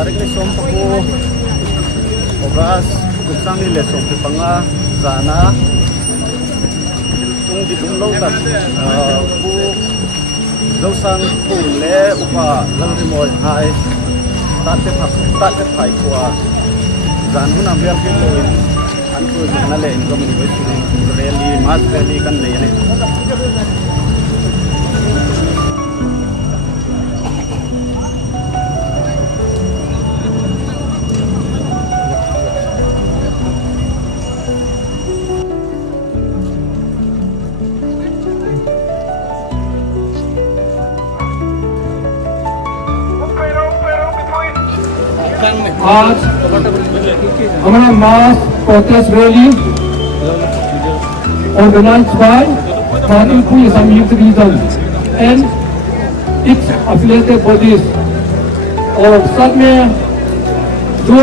tarik ni som paku ogas kusang ni lesong di panga zana tung di tung lautan pu lausang pu le upa lang rimol hai tate phai kwa zan hunam bial pi loin an tu na le in gom ni rally mass rally kan le ne आज हमारा mass protest rally organised by Bhagalpur संयुक्त region and its affiliated bodies और साथ में जो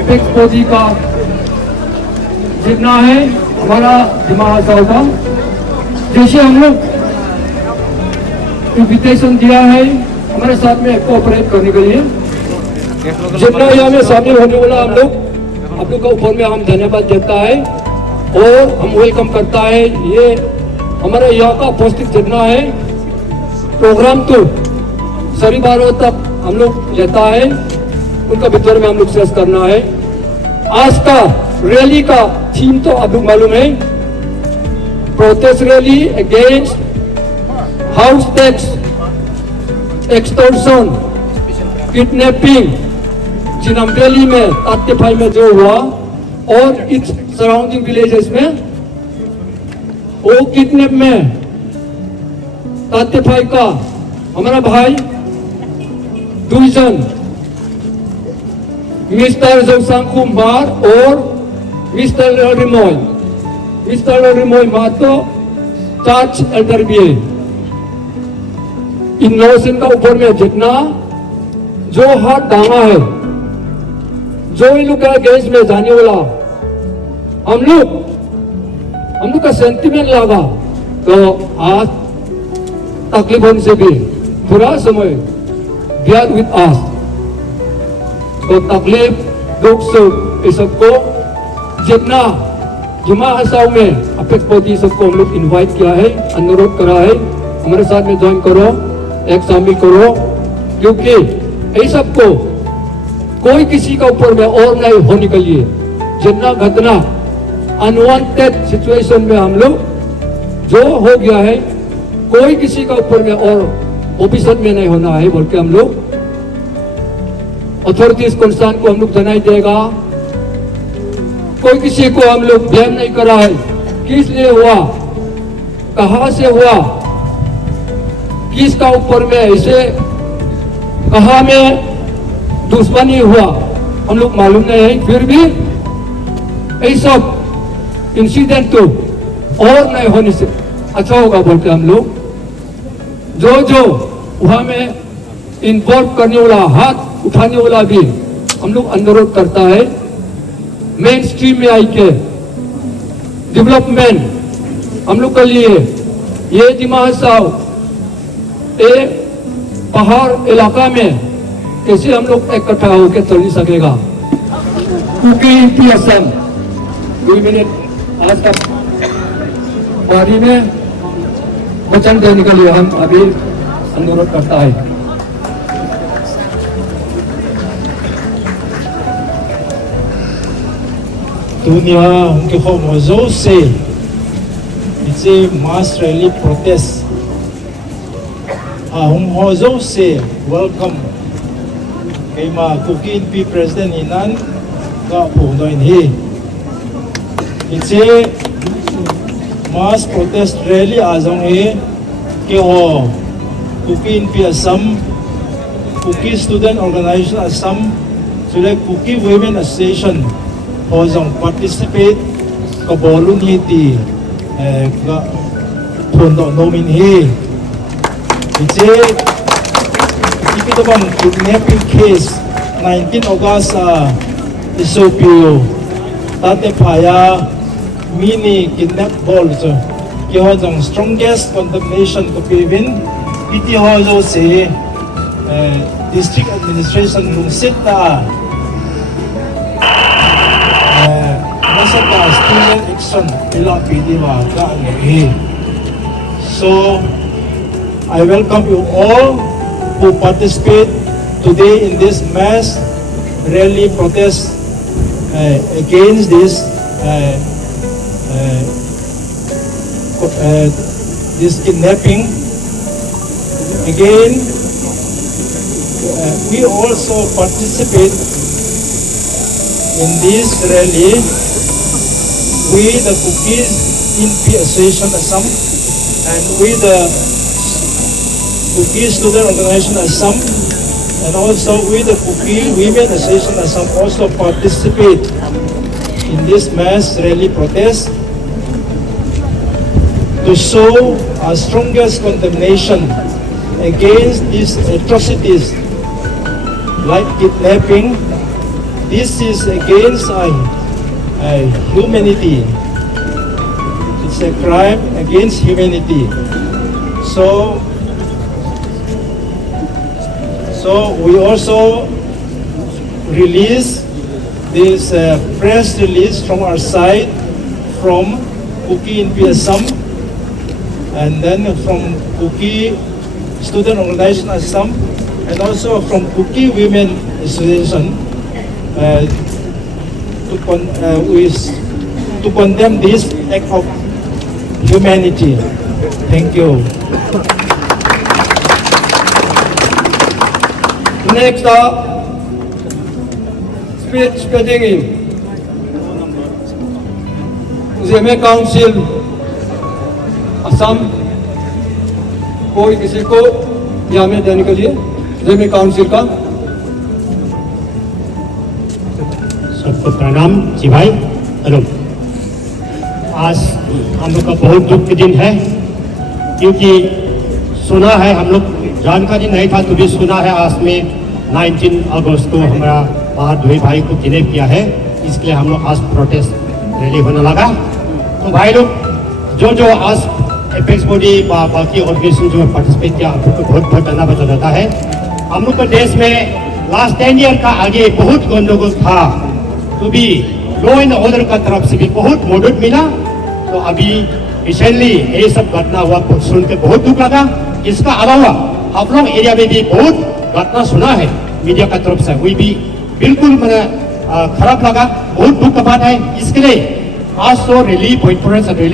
apex body का जितना है हमारा दिमाग का जैसे हम लोग इन्विटेशन दिया है हमारे साथ में कोऑपरेट करने के लिए जितना यहाँ में शामिल होने वाला हम लोग का ऊपर में हम धन्यवाद देता है और हम वेलकम करता है। ये हमारे यहाँ का पौष्टिक जितना है प्रोग्राम तो सभी बारों तक हम लोग लेता है उनका भीतर में हम लोग सेस करना है। आज का रैली का थीम तो आप लोग मालूम है, protest rally against house tax extortion kidnapping चिनमदेली में तात्यापाई में जो हुआ और इट्स सराउंडिंग विलेजेस में वो किडनैप में तात्यापाई का हमारा भाई दुईजन मिस्टर जोसांग कुमार और मिस्टर लरिमोय मातो चार्ज एल्डर भी है। इनोसेंट का ऊपर में जितना जो हाथ डांगा है जो इन लोग का गैस में जाने वाला हम लोग का सेंटीमेंट लगा तो आज तकलीफों से भी थोड़ा समय बेयर विद अस तो तकलीफ दुख सुख इस सबको जितना जुमा हसाओ में अपेक्स बॉडी सबको हम लोग इन्वाइट किया है, अनुरोध करा है हमारे साथ में ज्वाइन करो, एक शामिल करो क्योंकि ये सबको कोई किसी का ऊपर में और नहीं होने के लिए जितना घटना अनवांटेड सिचुएशन में हम लोग जो हो गया है कोई किसी का ऊपर में और ऑफिसर में नहीं होना है बोल के हम लोग अथॉरिटीज कंसर्न को हम लोग जनाई देगा। कोई किसी को हम लोग ब्लेम नहीं करा है, किस लिए हुआ, कहां से हुआ, किसका ऊपर में ऐसे कहां में दुश्मनी हुआ हम लोग मालूम नहीं है, फिर भी ये सब इंसिडेंट तो और नहीं होने से अच्छा होगा बोल के हम लोग जो वहां में इन्वॉल्व करने वाला हाथ उठाने वाला भी हम लोग अनुरोध करता है मेन स्ट्रीम में आई के डेवलपमेंट हम लोग के लिए ये दिमाग ये पहाड़ इलाका में कैसे हम लोग इकट्ठा होकर चल नहीं सकेगा। क्योंकि PSM 2 मिनट आज का बारी में वचन देने के लिए हम अभी अनुरोध करता है। दुनिया उनके को मौजूद से इसे मास रैली प्रोटेस्ट हम मौजूद से वेलकम केमा कुकिन पी प्रेसिडेंट इनान का पुनोइन ही इसे मास प्रोटेस्ट रैली आजम है कि हो कुकिन पी असम कुकी स्टूडेंट ऑर्गेनाइजेशन असम सुले Kuki women association Hozong participate ka bolun hiti ka pundo nomin hi ije ikito bang kidnapping case 19 August isopio tate phaya mini kidnap ball so ki hozong strongest condemnation ko pivin iti hozo se district administration lungsit na nasa ka student action ila pwede makaangin. So I welcome you all who participate today in this mass rally protest against this this kidnapping. Again, we also participate in this rally with the Cookies Inpi Association Assam and with the Cookies Student Organization Assam and also with the Cookie Women Association Assam also participate in this mass rally protest to show our strongest condemnation against these atrocities like kidnapping. This is against humanity. It's a crime against humanity. So we also release this press release from our side from Cookie Inpi Assam and then from Cookie Student Organization Assam and also from Cookie Women Association to condemn this act of humanity. Thank you. Next speech speaking in ZMA Council Assam, कोई किसी को जामे देने के लिए ZMA council का सबको प्रणाम जी भाई। हेलो, आज हम लोग का बहुत दुख के दिन है क्योंकि सुना है, हम लोग जानकारी नहीं था तो भी सुना है आज में 19 अगस्त को हमारा बहादुर भाई को किडनैप किया है। इसके लिए हम लोग आज प्रोटेस्ट रैली होने लगा। तो भाई लोग जो आज एपेक्स बॉडी बाकी ऑर्गेनाइजेशन जो पार्टिसिपेट किया आपको बहुत बहुत धन्यवाद जाता है। हम लोग के देश में लास्ट 10 ईयर का आगे बहुत गंदरगोल था तो भी लॉ एंड ऑर्डर का तरफ से भी बहुत मदद मिला। तो अभी रिसेंटली ये सब घटना हुआ सुन के बहुत दुख लगा। इसका अलावा आप लोग एरिया में भी बहुत घटना सुना है मीडिया का तरफ से, वही भी बिल्कुल मैंने खराब लगा, बहुत दुख का बात है। इसके लिए आज तो रैली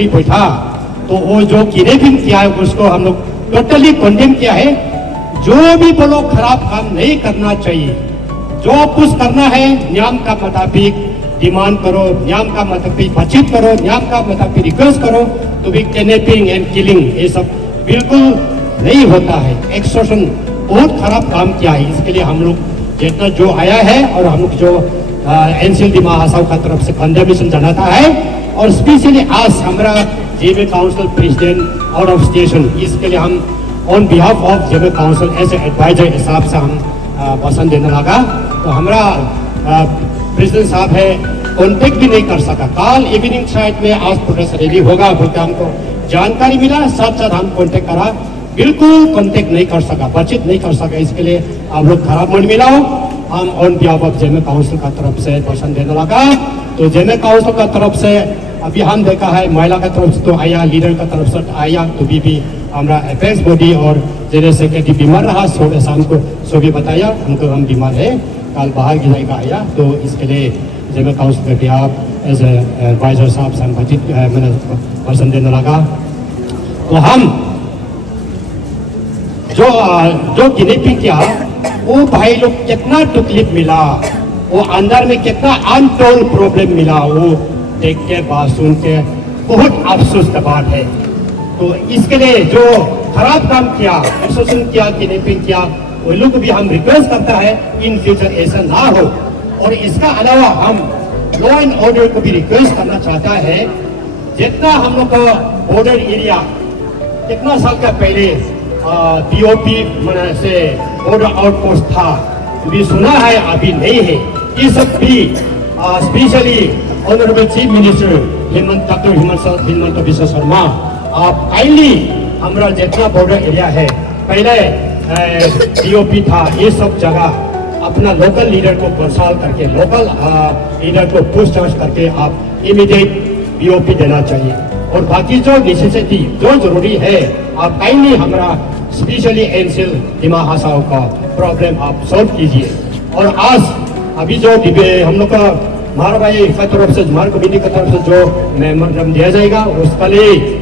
बैठा तो वो जो किडनैपिंग किया है उसको हम लोग टोटली कंडेम किया है। जो भी बोलो खराब काम नहीं करना चाहिए, जो कुछ करना है नियम का मुताबिक डिमांड करो, नियम का मुताबिक बातचीत करो, नियम का मुताबिक रिक्वेस्ट करो। तो भी किडनैपिंग एंड किलिंग ये सब बिल्कुल नहीं होता है। एक्सटॉर्शन बहुत खराब काम किया है। इसके लिए हम लोग जितना जो आया है और हम लोग जो एनसीएल दिमा आसाम का तरफ से कंडेमेशन जनाता है और स्पेशली आज हमारा जेमे council president out of station, इसके लिए हम ऑन बिहाफ ऑफ जेमे काउंसिल एज एडवाइजर हिसाब से हम भाषण देने लगा। तो हमारा प्रेसिडेंट साहब है कॉन्टेक्ट भी नहीं कर सका। कल इवनिंग साइड में आज प्रोटेस्ट रैली होगा बोलते हमको जानकारी मिला, साथ साथ हम कॉन्टेक्ट करा, बिल्कुल कॉन्टेक्ट नहीं कर सका, बातचीत नहीं कर सका। इसके लिए आप लोग खराब मन मिला हो। हम ऑन बिहाफ ऑफ जेमे काउंसिल का तरफ से भाषण देने लगा। तो जेमे काउंसिल का तरफ से अभी हम देखा है महिला का तरफ से तो आया, लीडर का तरफ से आया, तो भी हमारा अपेक्स बॉडी और जेनरल सेक्रेटरी बीमार रहा। शाम को सो भी बताया हमको हम बीमार है, कल बाहर गिराई का आया। तो इसके लिए जेमे काउंसिल के बिहाफ एज एडवाइजर साहब से मैंने भाषण देने लगा। तो हम जो किडनैपिंग किया वो भाई लोग कितना तकलीफ मिला, वो अंदर में कितना अनटोल्ड प्रॉब्लम मिला, वो देख के बात सुन के बहुत अफसोस का बात है। तो इसके लिए जो खराब काम किया, एक्सटॉर्शन किया, किडनैपिंग किया, वो लोग भी हम रिक्वेस्ट करता है इन फ्यूचर ऐसा ना हो। और इसका अलावा हम लॉ एंड ऑर्डर को भी रिक्वेस्ट करना चाहता है, जितना हम लोग का बॉर्डर एरिया कितना साल का पहले बीओपी से बॉर्डर आउटपोस्ट था, भी सुना है अभी नहीं है। ये सब भी specially honourable chief minister doctor Himanta Biswa Sharma, आप काइंडली हमारा जितना बॉर्डर एरिया है पहले DOP था, ये सब जगह अपना लोकल लीडर को कंसल्ट करके, लोकल लीडर को पूछताछ करके आप इमीडिएट BOP देना चाहिए। और बाकी जो नेसेसिटी जो जरूरी है, आप काइंडली हमारा स्पेशली एनसीएल दिमा हासाओ का प्रॉब्लम आप सॉल्व कीजिए। और आज अभी जो हम लोग का मारवाई की तरफ से, मार कमेटी की तरफ से जो मेमोरेंडम दिया जाएगा, उसका लिए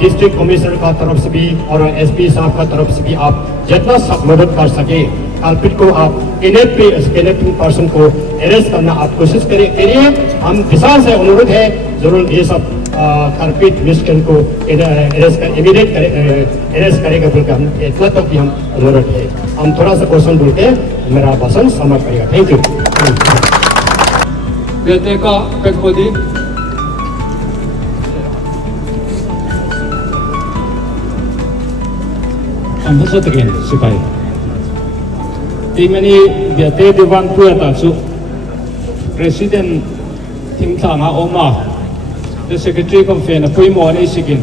डिस्ट्रिक्ट कमिश्नर का तरफ से भी और SP साहब का तरफ से भी आप जितना सब मदद कर सके, कल्प्रिट को आप किडनैपिंग पर्सन को अरेस्ट करना आप कोशिश करिए। हम किसान से अनुरोध है, जरूर ये सब कल्प्रिट मिस्किन को इमीडिएट अरेस्ट करेगा बोलकर हम इतना तक भी हम अनुरोध है। हम थोड़ा सा क्वेश्चन बोल के मेरा भाषण समाप्त करेगा। Thank you. बेटे का पेकपोदी Ang sa tingin, Sipay. Tingani biate diwan puya tatsu. President Ting Tanga Oma, the Secretary of Fena Puimo and Isigin.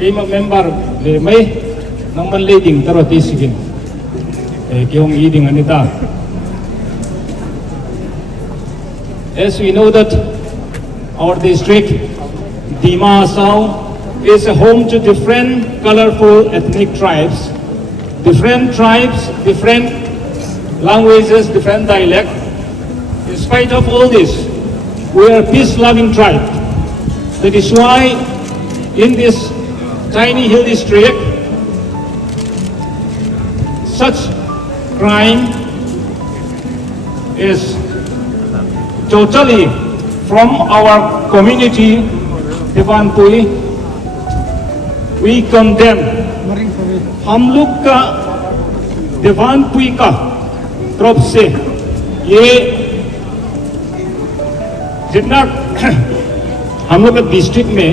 Ima member the May, Naman leading Tarot Isigin. Kyong eating Anita. As we know that our district, Dima Asau, is a home to different colorful ethnic tribes. Different tribes, different languages, different dialect. In spite of all this, we are a peace-loving tribe. That is why in this tiny hill district, such crime is totally from our community, Divanpui. We condemn. हम लोग का दीवानपुई का तरफ से ये जितना हम लोग के डिस्ट्रिक्ट में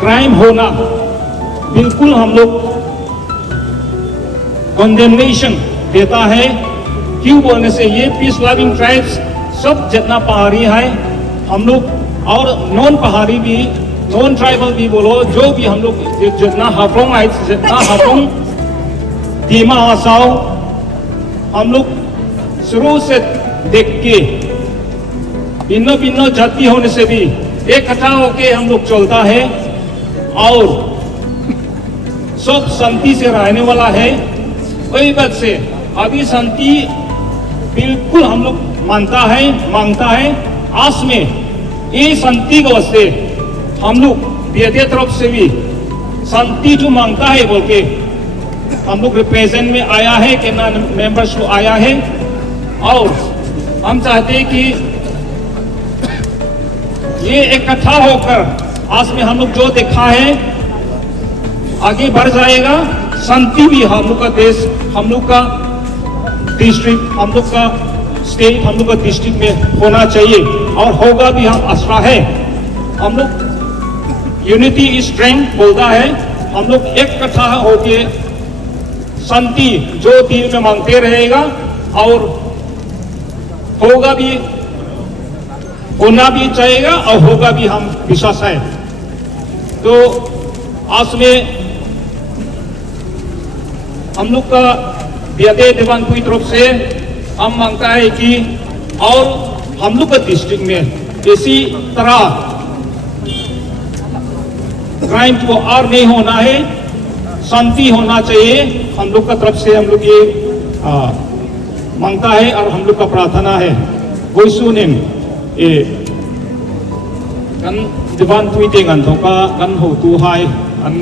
क्राइम होना, बिल्कुल हम लोग कंडेमनेशन देता है। क्यों बोलने से ये पीस लविंग ट्राइब्स सब जितना पहाड़ी है, हम लोग और नॉन पहाड़ी भी, नॉन ट्राइबल भी बोलो, जो भी हम लोग जितना हाफलोंग है, जितना हाफलोंग दीमा हासाओ, हम लोग शुरू से देख के भिन्न भिन्न जाति होने से भी इकट्ठा होके हम लोग चलता है और सब शांति से रहने वाला है। वही बात से अभी शांति बिल्कुल हम लोग मांगता है। आस में ये शांति को वास्ते हम लोग बीएडए तरफ से भी शांति जो मांगता है बोल के हम लोग रिप्रेजेंट में आया है कि ना मेंबर्स को आया है। और हम चाहते हैं कि ये इकट्ठा होकर आज में हम लोग जो देखा है आगे बढ़ जाएगा। शांति भी हम लोग का देश, हम लोग का डिस्ट्रिक्ट, हम लोग का स्टेट, हम लोग का डिस्ट्रिक्ट में होना चाहिए और होगा भी। हम आशा है, हम लोग यूनिटी इज स्ट्रेंथ बोलता है। हम लोग इकट्ठा होके शांति जो दिल में मांगते रहेगा और होगा भी, होना भी चाहिएगा और होगा भी, हम विश्वास है। तो आज में हम लोग का बीएडए दीवानपुई तरफ से हम मांगता है कि और हम लोग का डिस्ट्रिक्ट में इसी तरह क्राइम को और नहीं होना है, शांति होना चाहिए। हम लोग का तरफ से हम लोग ये मांगता है और हम लोग का प्रार्थना है। वो सुनें ये कन दीवानपुई तेंगन थोका कन हो तू हाय अन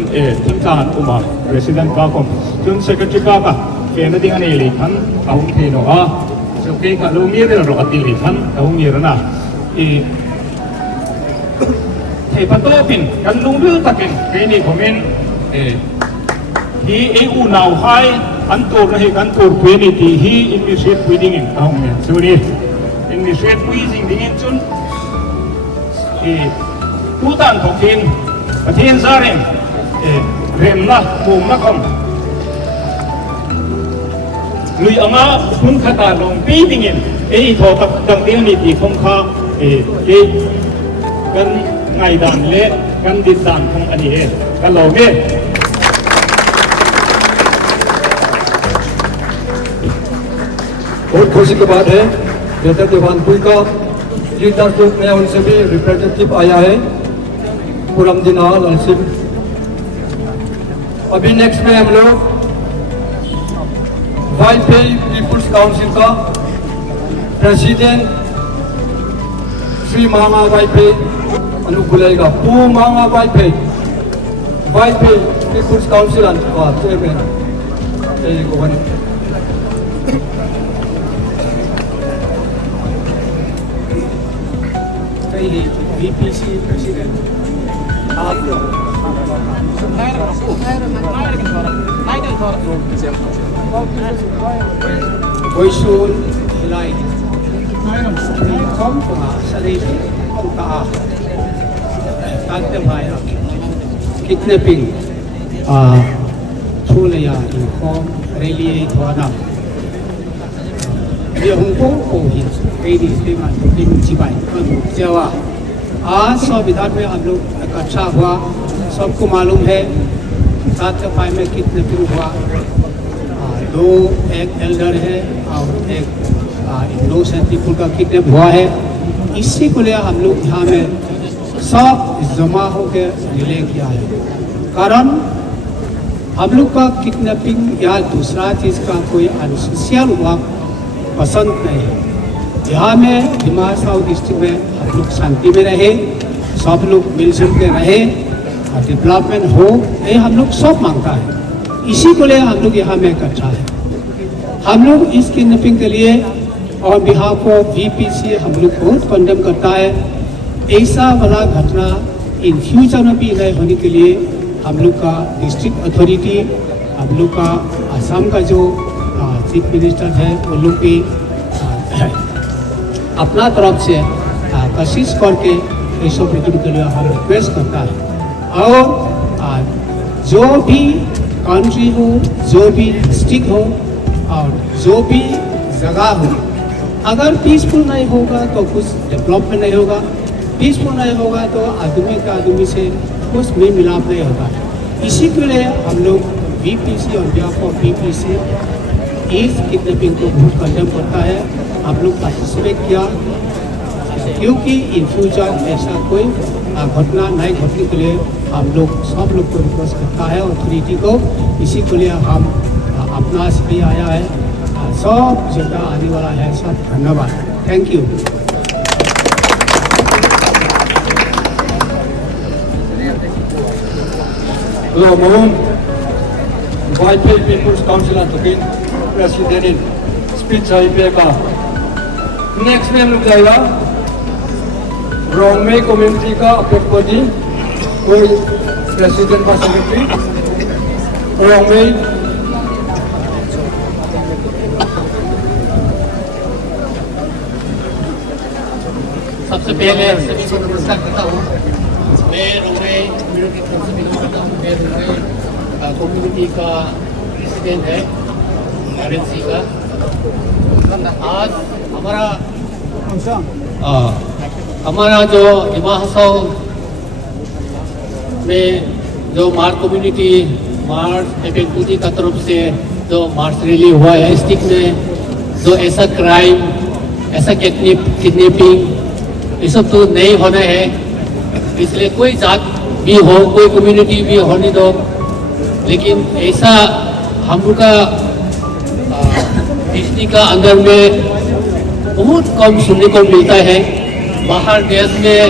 थिंकान उमा प्रेसिडेंट का को जुन सेक्रेटरी का फेन दिंगन एली खन काउं फेनो आ जोके का लुमी रे रो अतिली खन काउं मिरना ए थे पतो पिन कन लुंगु तकिन केनी कमेन ए ही ए उ नाउ हाय अंतोर रहे अंतोर क्वेनी ती ही इनिशिएट विदिंग इन काउं में सुनी इनिशिएट विदिंग दिंगन जुन ए पुतान तोकिन पथिन जारेन ए रेमना मुमना कम lui ama pun khata long pi tingin e tho tak tang ting ni ti khong kha e kan ngai dan le kan dit dan khong ani e kan lo me बहुत खुशी की बात है। बेहतर देवानपुर का leadership में उनसे भी रिप्रेजेंटेटिव आया है, पूरम दिनाल अलसिम। अभी नेक्स्ट में हम लोग वाईपे पीपुल्स काउंसिल का प्रेसिडेंट श्री मांगा वाईपे अनुकूलेगा। Pu Manga Vaiphei people's council chairman VPC president Boysun Hilay Kom Saliti Ongkaa Tantemaya Kidnapping Chulaya Inform Relie Tuana Dia Hongko Kohin Kedi Sliman Kim Chibai Jawa आज संविधान में हम लोग इकट्ठा हुआ, सबको मालूम है सातपाई में कितने फिर हुआ। दो एक एल्डर है और एक इनोसेंट पीपल का किडनैप हुआ है। इसी को लिए हम लोग यहाँ में सब जमा होकर रिले किया है, कारण हम लोग का किडनैपिंग या दूसरा चीज़ का कोई अनसोशियल वर्क पसंद नहीं है। यहाँ में दिमाग साउथ डिस्ट्रिक्ट में हम लोग शांति में रहे, सब लोग मिलजुल के रहे और डेवलपमेंट हो, ये हम लोग सब मांगता है। इसी को लिए हम लोग यहाँ में इकट्ठा है। हम लोग इस किडनैपिंग के लिए और बिहाफ ऑफ VPC हम लोग बहुत कंडेम करता है। ऐसा वाला घटना इन फ्यूचर में भी नहीं होने के लिए हम लोग का डिस्ट्रिक्ट अथॉरिटी, हम लोग का असम का जो चीफ मिनिस्टर है, वो लोग भी अपना तरफ से कोशिश करके ऐसा प्रकरण के लिए हम रिक्वेस्ट करता है। और जो भी कंट्री हो, जो भी डिस्ट्रिक्ट हो और जो भी जगह हो, अगर पीसफुल नहीं होगा तो कुछ डेवलपमेंट नहीं होगा, पीसफुल नहीं होगा तो आदमी का आदमी से कुछ मेल मिलाप नहीं होगा। इसी के लिए हम लोग VPC और बिहाफ ऑफ VPC इस किडनैपिंग को बहुत कंडेम करता है। हम लोग पार्टिसिपेट किया क्योंकि इन फ्यूचर ऐसा कोई घटना नहीं घटने के लिए हम लोग सब लोग को रिक्वेस्ट करता है अथॉरिटी को। इसी के लिए हम अपना से भी आया है, सब जगह आने वाला है। सब धन्यवाद, thank you. Hello, Mahum. Vaiphei people's council अध्यक्ष प्रेसिडेंट स्पीच वाईपे का। नेक्स्ट में हम लोग जाएगा रोंगमे कम्युनिटी का अपेक्षापति कोई प्रेसिडेंट का सेक्रेटरी रोंगमे। सबसे पहले सभी को नमस्कार करता हूँ। मैं रोंगमे कम्युनिटी से बिलोंग करता हूँ। मैं रोंगमे कम्युनिटी का प्रेसिडेंट है RNC का। आज हमारा जो महोत्सव में जो मार कम्युनिटी मार्च एपेक्टूटी का तरफ से जो मार्च रैली हुआ है, डिस्ट्रिक्ट में जो ऐसा क्राइम, ऐसा किडनैपिंग ये सब तो नहीं होना है। इसलिए कोई जात भी हो, कोई कम्युनिटी भी होने दो, लेकिन ऐसा हम लोग का डिस्ट्रिक्ट का अंदर में बहुत कम सुनने को मिलता है। बाहर देश में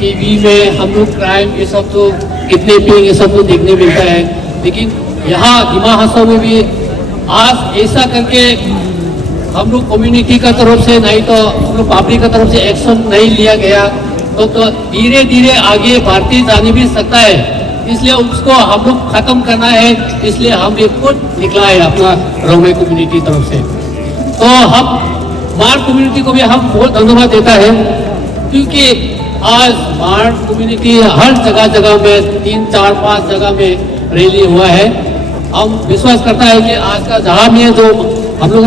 टीवी में हम लोग क्राइम ये सब तो किडनैपिंग ये सब तो देखने मिलता है, लेकिन यहाँ महोत्सव में भी आज ऐसा करके हम लोग कम्युनिटी का तरफ से नहीं तो हम लोग पब्लिक का तरफ से एक्शन नहीं लिया गया तो धीरे धीरे आगे भारतीय जाने भी सकता है। इसलिए उसको हम लोग खत्म करना है, इसलिए हम ये खुद निकला है अपना रोंगमे कम्युनिटी तरफ से। तो हम मार कम्युनिटी को भी हम बहुत धन्यवाद देता है, क्योंकि आज मार कम्युनिटी हर जगह में 3, 4, 5 जगह में रैली हुआ है। हम विश्वास करता है कि आज का जहाँ में जो हम लोग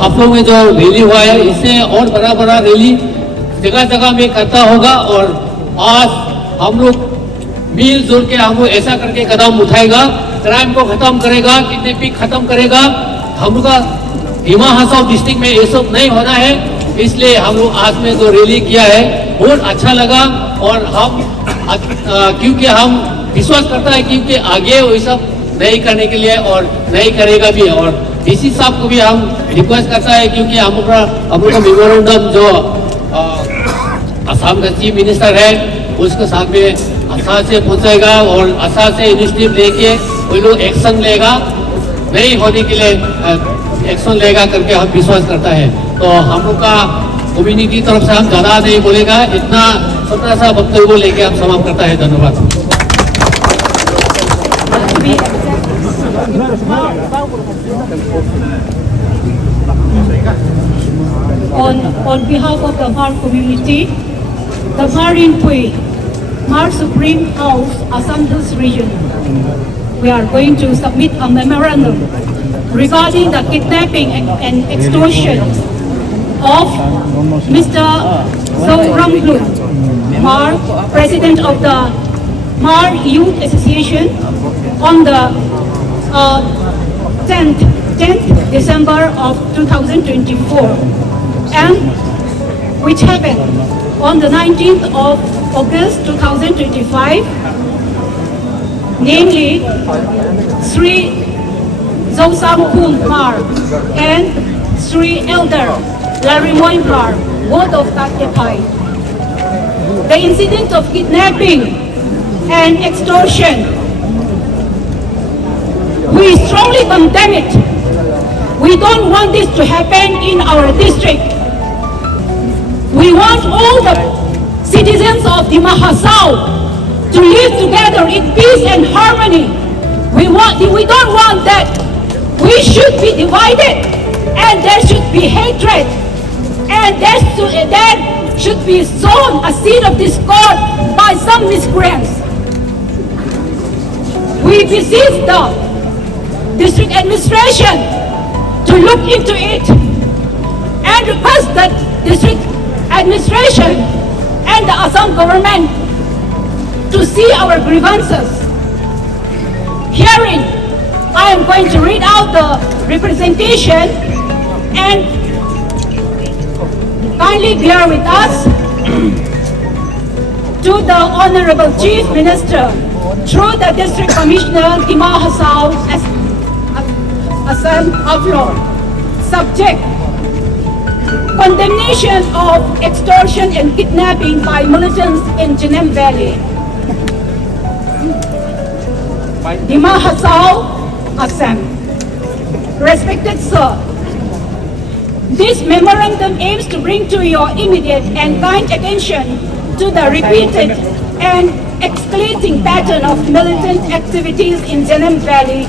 हाफलों में जो रैली हुआ है, इससे और बड़ा रैली जगह में करता होगा। और आज हम लोग मिलजुल के हम लोग ऐसा करके कदम उठाएगा, क्राइम को खत्म करेगा, किडनैपिंग खत्म करेगा। हम लोग का दिमा हसाव डिस्ट्रिक्ट में ये सब नहीं होना है। इसलिए हम लोग आज में जो रैली किया है बहुत अच्छा लगा, और हम क्योंकि हम विश्वास करता है क्योंकि आगे वो सब नहीं करने के लिए और नहीं करेगा भी। और डीसी साहब को भी हम रिक्वेस्ट करता है क्योंकि हम लोग का मेमोरेंडम जो असम का चीफ मिनिस्टर है उसके साथ में आसाम से पहुंचेगा और आसाम से इनिशिएटिव लेके वो लोग एक्शन लेगा, नहीं होने के लिए एक्शन लेगा करके हम विश्वास करता है। तो हम लोग का कम्युनिटी तरफ से हम ज़्यादा नहीं बोलेगा, इतना छोटा सा वक्तव्य लेके हम समाप्त करता है। धन्यवाद। On behalf of the Mar community, the Marin Pui, Mar Supreme House, Assam Hills region, we are going to submit a memorandum regarding the kidnapping and extortion of Mr. Zouramluk, Mar, President of the Mar Youth Association, on the 10th December of 2024, and which happened on the 19th of August 2025, namely Sri Zousamkum Mar and Sri Elder Larimoy Mar, both of Tatyapai. The incident of kidnapping and extortion, we strongly condemn it. We don't want this to happen in our district. We want all the citizens of Dima Hasao to live together in peace and harmony. We don't want that we should be divided and there should be hatred and there should be sown a seed of discord by some miscreants. We beseech the district administration to look into it and request that district administration and the Assam government to see our grievances. Herein, I am going to read out the representation and kindly bear with us to the Honorable Chief Minister through the District Commissioner Dima Hasao Assam Aflor. Subject: condemnation of extortion and kidnapping by militants in Jenem Valley. Dima Hasao, Assam. Respected Sir, this memorandum aims to bring to your immediate and kind attention to the repeated and escalating pattern of militant activities in Jenem Valley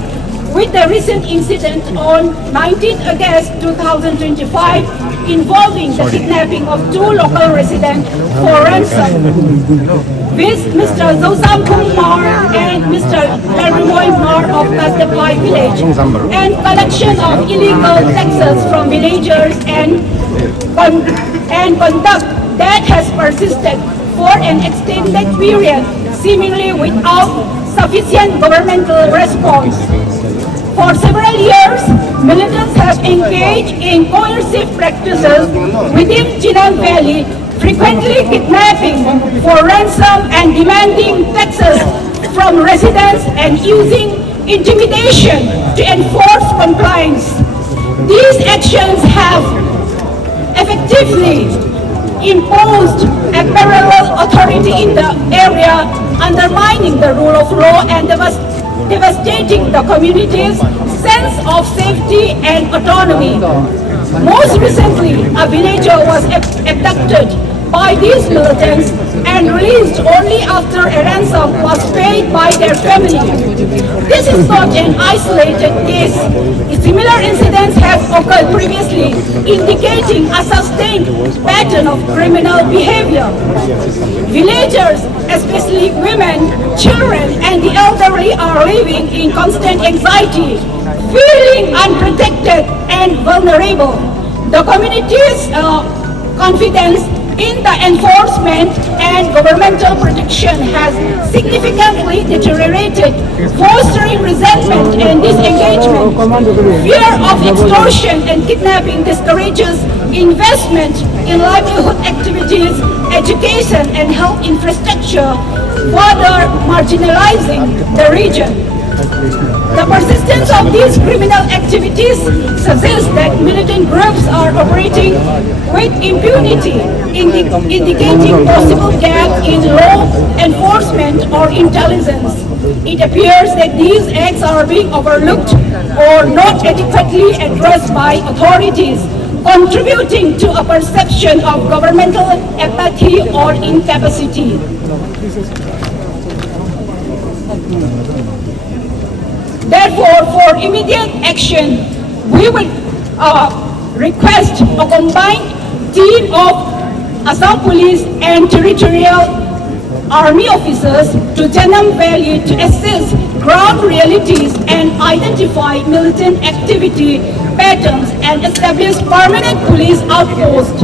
with the recent incident on 19th August 2025 involving the kidnapping of 2 local residents for ransom, with Mr. Zousamkum Mar and Mr. Larimoy Mar of Kastapai village, and collection of illegal taxes from villagers and conduct that has persisted for an extended period, seemingly without sufficient governmental response. For several years, militants have engaged in coercive practices within Jenem Valley, frequently kidnapping for ransom and demanding taxes from residents and using intimidation to enforce compliance. These actions have effectively imposed a parallel authority in the area, undermining the rule of law and devastating the community's sense of safety and autonomy. Most recently, a villager was abducted by these militants and released only after a ransom was paid by their family. This is not an isolated case. Similar incidents have occurred previously, indicating a sustained pattern of criminal behavior. Villagers, especially women, children, and the elderly, are living in constant anxiety, feeling unprotected and vulnerable. The community's confidence in the enforcement and governmental protection has significantly deteriorated, fostering resentment and disengagement. Fear of extortion and kidnapping discourages investment in livelihood activities, education and health infrastructure, further marginalizing the region. The persistence of these criminal activities suggests that militant groups are operating with impunity, indicating possible gaps in law enforcement or intelligence. It appears that these acts are being overlooked or not adequately addressed by authorities, contributing to a perception of governmental apathy or incapacity. Therefore, for immediate action, we will request a combined team of Assam Police and Territorial Army officers to Janam Valley to assess ground realities and identify militant activity patterns and establish permanent police outposts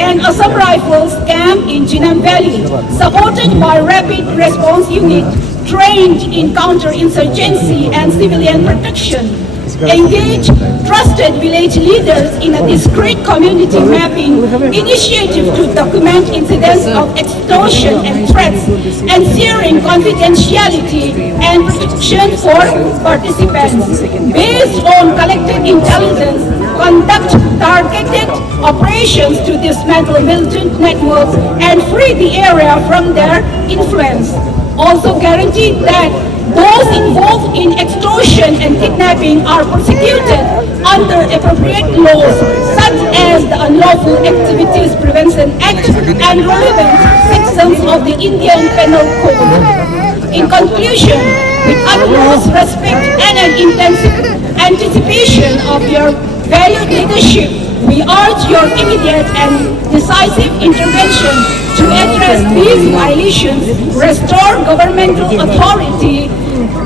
and Assam Rifles camp in Janam Valley, supported by Rapid Response Unit trained in counter-insurgency and civilian protection. Engage trusted village leaders in a discrete community mapping initiative to document incidents of extortion and threats, ensuring confidentiality and protection for participants. Based on collected intelligence, conduct targeted operations to dismantle militant networks and free the area from their influence. Also guarantee that those involved in extortion and kidnapping are prosecuted under appropriate laws such as the Unlawful Activities Prevention Act and relevant sections of the Indian Penal Code. In conclusion, with utmost respect and an intensive anticipation of your valued leadership, we urge your immediate and decisive intervention to address these violations, restore governmental authority,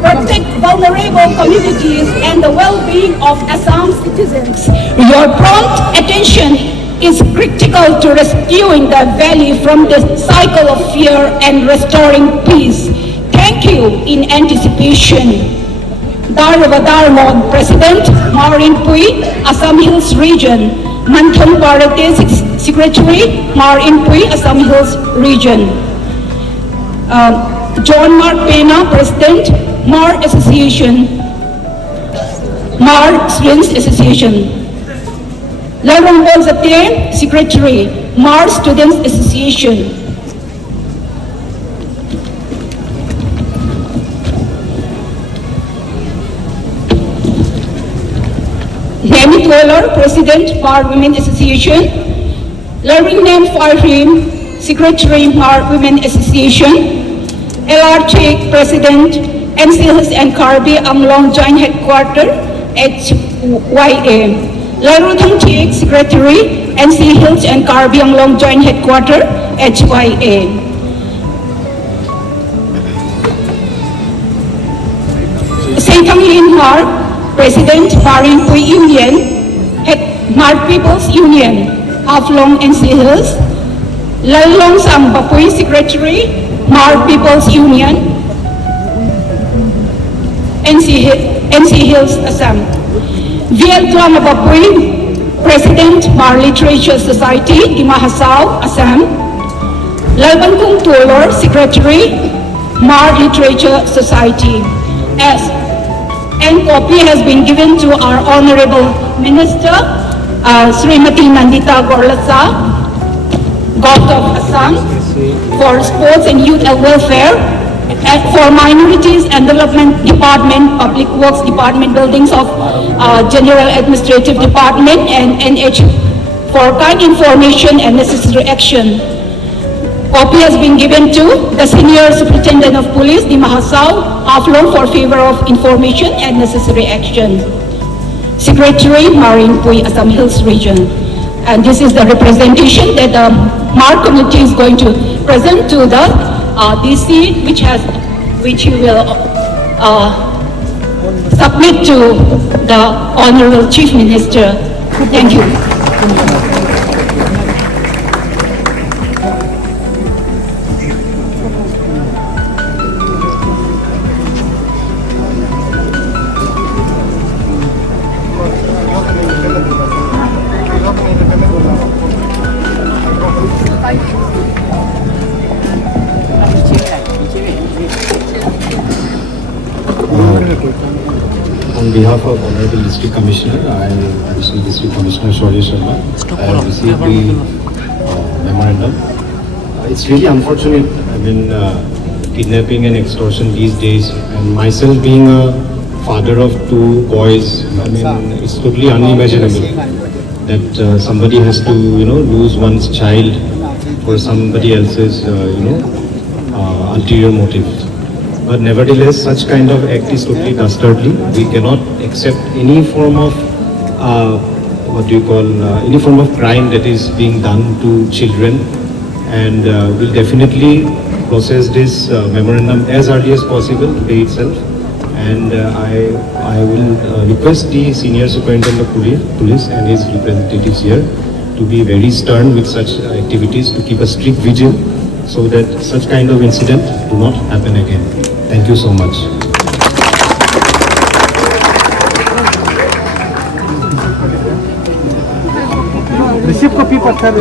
protect vulnerable communities and the well-being of Assam citizens. Your prompt attention is critical to rescuing the valley from the cycle of fear and restoring peace. Thank you in anticipation. Darvadar President, Maureen Pui, Assam Hills Region. Mantham Bharate Secretary, Maureen Pui, Assam Hills Region. John Mark Pena, President, Mar Association, Mar Students Association. Larong Bolzate, Secretary, Mar Students Association. Nemi Dweller, President, Mar Women Association. Laring Name Farhim, Secretary, Mar Women Association. LR Sheikh, President, MC Hills and Karbi Anglong Joint Headquarters, HYA. Laruthang Sheikh, Secretary, MC Hills and Karbi Anglong Joint Headquarters, HYA. Saitang Lin Mar, President, Maureen Pui Union, Mar People's Union, Haflong NC Hills. Lalong Sang Bapui, Secretary, Mar People's Union, NC Hills, Assam. VL Tuam Bapui, President, Mar Literature Society, Dima Hasao, Assam. Lalban Kung Tulor, Secretary, Mar Literature Society. And copy has been given to our Honorable Minister, Srimati Nandita Gorlasa, God of Assam, for Sports and Youth and Welfare, and for Minorities and Development Department, Public Works Department, Buildings of General Administrative Department, and NH for kind information and necessary action. Copy has been given to the Senior Superintendent of Police, Dima Hasao, Haflong, for favor of information and necessary action. Secretary, Maureen Pui, Assam Hills Region. And this is the representation that the Mar community is going to present to the DC, which you will submit to the Honorable Chief Minister. Thank you. behalf of Honorable District Commissioner, I am Additional District Commissioner Shaurya Sharma. I have received the memorandum. It's really unfortunate, I mean, kidnapping and extortion these days, and myself being a father of 2 boys, I mean, it's totally unimaginable that somebody has to, lose one's child for somebody else's, ulterior motive. But nevertheless, such kind of act is totally dastardly. We cannot accept any form of, any form of crime that is being done to children, and we'll definitely process this memorandum as early as possible today itself. And I will request the Senior Superintendent of Police and his representatives here to be very stern with such activities, to keep a strict vigil so that such kind of incident do not happen again. Thank you so much. Receive copy पत्थर